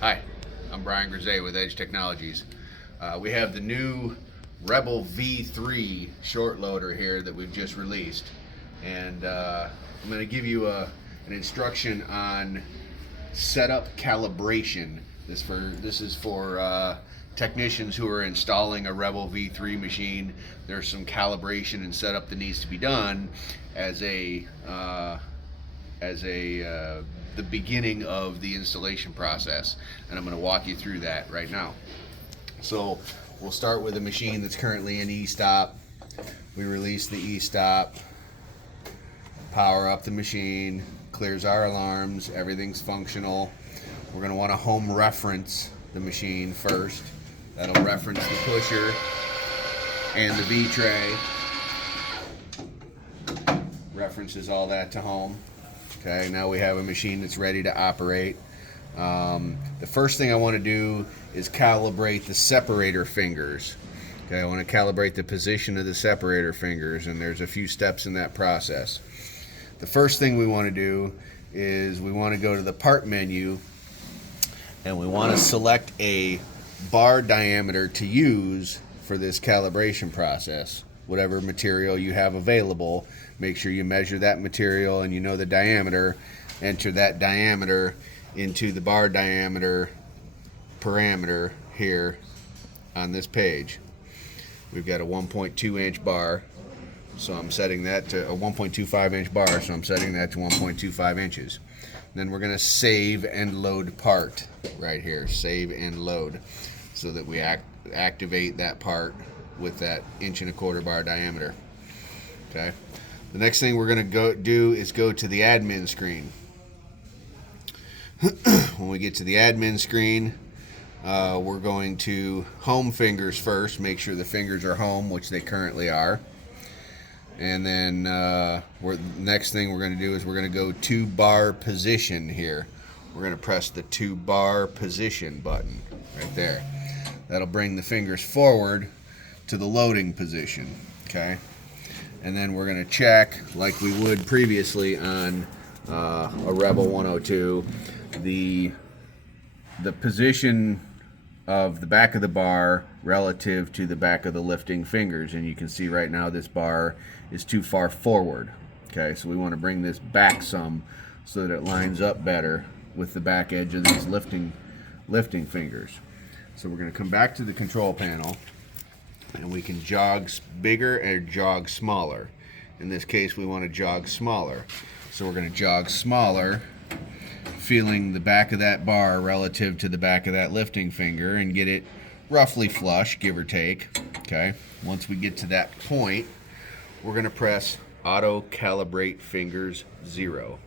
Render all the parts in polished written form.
Hi, I'm Brian Grisey with Edge Technologies. We have the new Rebel V3 short loader here that we've just released, and I'm going to give you an instruction on setup calibration. This is for technicians who are installing a Rebel V3 machine. There's some calibration and setup that needs to be done as the beginning of the installation process, and I'm going to walk you through that right now. So we'll start with a machine that's currently in e-stop. We release the e-stop, power up the machine, clears our alarms, everything's functional. We're going to want to home reference the machine first. That'll reference the pusher and the V-tray. References all that to home. Okay, now we have a machine that's ready to operate. The first thing I want to do is calibrate the separator fingers. Okay, I want to calibrate the position of the separator fingers, and there's a few steps in that process. The first thing we want to do is we want to go to the part menu, and we want to select a bar diameter to use for this calibration process. Whatever material you have available, make sure you measure that material and you know the diameter. Enter that diameter into the bar diameter parameter here on this page. We've got a 1.2 inch bar, so I'm setting that to a 1.25 inch bar, so I'm setting that to 1.25 inches. Then we're going to save and load part right here, save and load, so that we activate that part with that 1.25 inch bar diameter. Okay. The next thing we're going to do is go to the admin screen. When we get to the admin screen, we're going to home fingers first, make sure the fingers are home, which they currently are. And then next thing we're going to do is we're going to go to bar position here. We're going to press the to bar position button right there. That'll bring the fingers forward to the loading position. Okay. And then we're going to check, like we would previously on a Rebel 102, the position of the back of the bar relative to the back of the lifting fingers. And you can see right now this bar is too far forward. Okay, so we want to bring this back some so that it lines up better with the back edge of these lifting fingers. So we're going to come back to the control panel, and we can jog bigger or jog smaller. In this case, we want to jog smaller. So we're going to jog smaller, feeling the back of that bar relative to the back of that lifting finger, and get it roughly flush, give or take. Okay. Once we get to that point, we're going to press Auto Calibrate Fingers 0.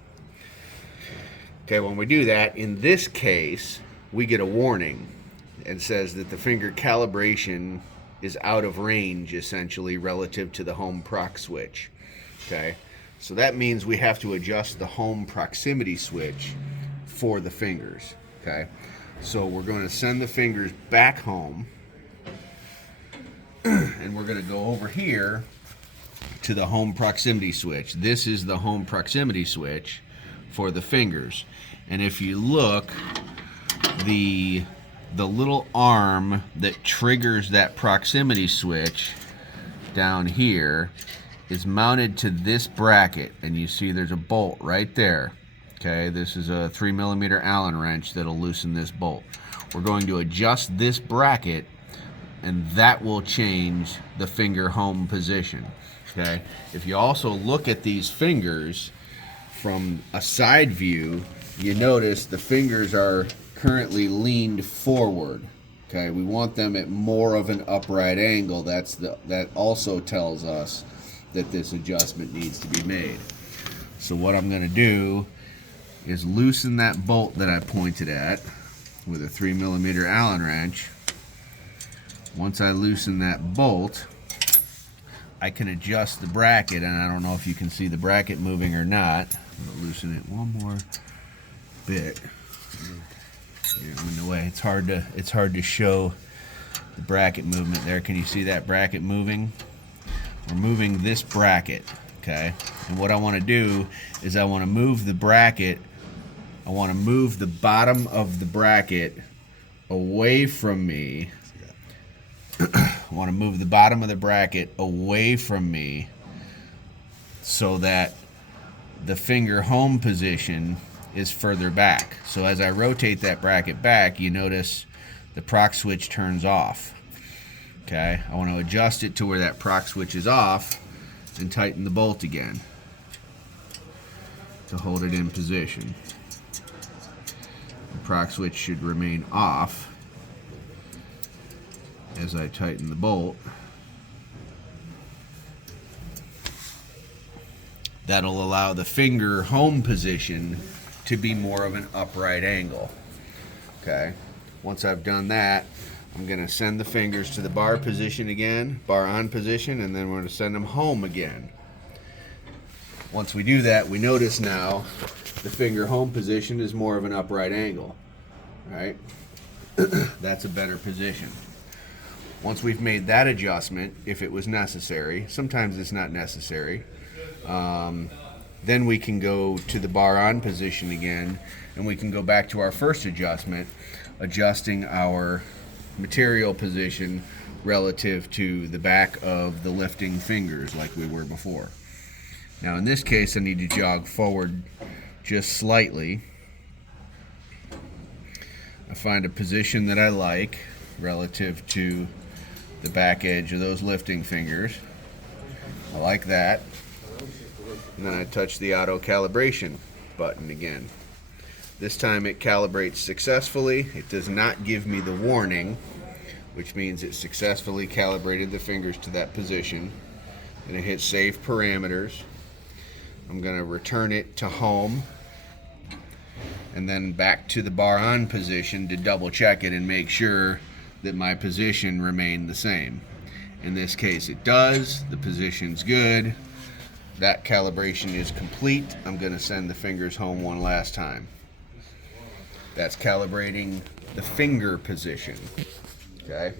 Okay, when we do that, in this case, we get a warning and says that the finger calibration is out of range, essentially, relative to the home proc switch. Okay, so that means we have to adjust the home proximity switch for the fingers. Okay, so we're going to send the fingers back home, and we're going to go over here to the home proximity switch. This is the home proximity switch for the fingers, and if you look, the little arm that triggers that proximity switch down here is mounted to this bracket, and you see there's a bolt right there. Okay, this is a 3mm Allen wrench that'll loosen this bolt. We're going to adjust this bracket, and that will change the finger home position. Okay, if you also look at these fingers from a side view, you notice the fingers are currently leaned forward. Okay, we want them at more of an upright angle. That also tells us that this adjustment needs to be made. So what I'm going to do is loosen that bolt that I pointed at with a 3mm Allen wrench. Once I loosen that bolt, I can adjust the bracket, and I don't know if you can see the bracket moving or not. I'm going to loosen it one more bit. In the way, it's hard to show the bracket movement there. Can you see that bracket moving? We're moving this bracket, okay? And what I want to do is I want to move the bracket I want to move the bottom of the bracket away from me. I want to move the bottom of the bracket away from me so that the finger home position is further back. So as I rotate that bracket back, you notice the proc switch turns off. Okay, I want to adjust it to where that proc switch is off and tighten the bolt again to hold it in position. The proc switch should remain off as I tighten the bolt. That'll allow the finger home position to be more of an upright angle. Okay, once I've done that, I'm going to send the fingers to the bar position again, bar on position, and then we're going to send them home again. Once we do that, we notice now the finger home position is more of an upright angle. Right? That's a better position. Once we've made that adjustment, if it was necessary, sometimes it's not necessary, then we can go to the bar on position again, and we can go back to our first adjustment, adjusting our material position relative to the back of the lifting fingers like we were before. Now in this case, I need to jog forward just slightly. I find a position that I like relative to the back edge of those lifting fingers. I like that. And then I touch the auto calibration button again. This time it calibrates successfully. It does not give me the warning, which means it successfully calibrated the fingers to that position. And it hits save parameters. I'm going to return it to home and then back to the bar on position to double check it and make sure that my position remained the same. In this case it does. The position's good. That calibration is complete. I'm going to send the fingers home one last time. That's calibrating the finger position. Okay.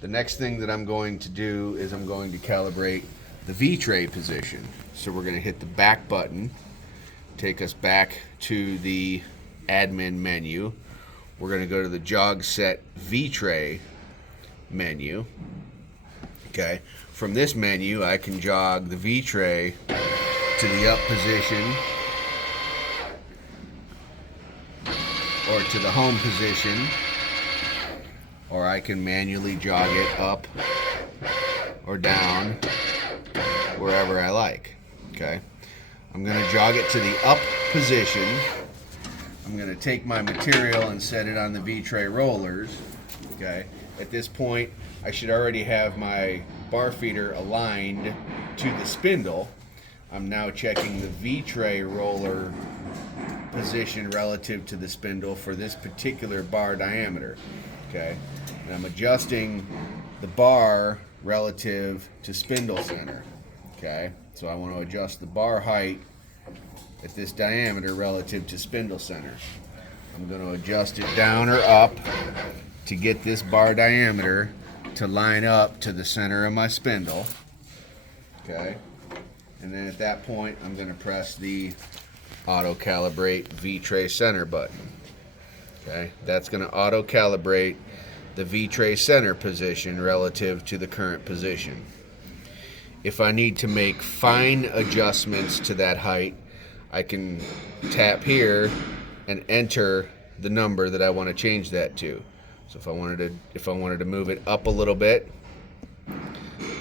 The next thing that I'm going to do is I'm going to calibrate the V-tray position. So we're going to hit the back button, take us back to the admin menu. We're going to go to the jog set V-tray menu. Okay. From this menu, I can jog the V-tray to the up position or to the home position, or I can manually jog it up or down wherever I like. Okay, I'm going to jog it to the up position. I'm going to take my material and set it on the V-tray rollers. Okay, at this point I should already have my bar feeder aligned to the spindle. I'm now checking the V-tray roller position relative to the spindle for this particular bar diameter. Okay, and I'm adjusting the bar relative to spindle center. Okay, so I want to adjust the bar height at this diameter relative to spindle center. I'm going to adjust it down or up to get this bar diameter to line up to the center of my spindle. Okay, and then at that point I'm going to press the auto calibrate V-tray center button. Okay, that's going to auto calibrate the V-tray center position relative to the current position. If I need to make fine adjustments to that height, I can tap here and enter the number that I want to change that to. So if I wanted to move it up a little bit,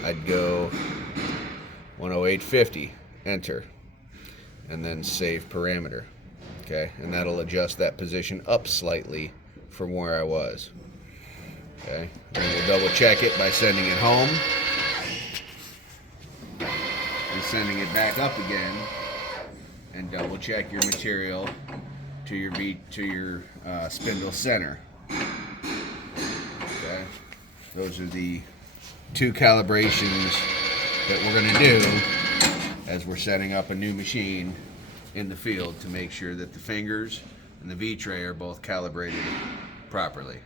I'd go 108.50, enter, and then save parameter. Okay, and that'll adjust that position up slightly from where I was. Okay, and we'll double check it by sending it home and sending it back up again, and double check your material to your spindle center. Okay, those are the two calibrations that we're going to do as we're setting up a new machine in the field to make sure that the fingers and the V-tray are both calibrated properly.